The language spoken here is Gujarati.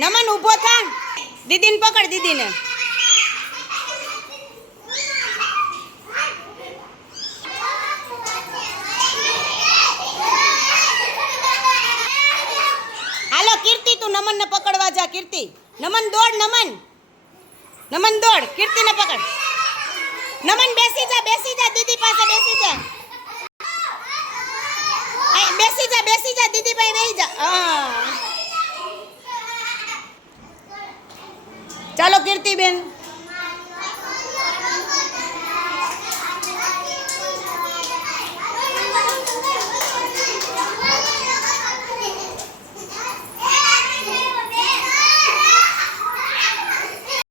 નમન ઊભો થા, દીદીને પકડ, દીદીને. હાલો કીર્તિ, તું નમનને પકડવા જા. કીર્તિ, નમન દોડ, નમન દોડ, કીર્તિને પકડ. નમન બેસી જા, દીદી પાસે બેસી જા. બેસી જા, દીદી પાસે બેસી જા. ચાલો કીર્તિબેન.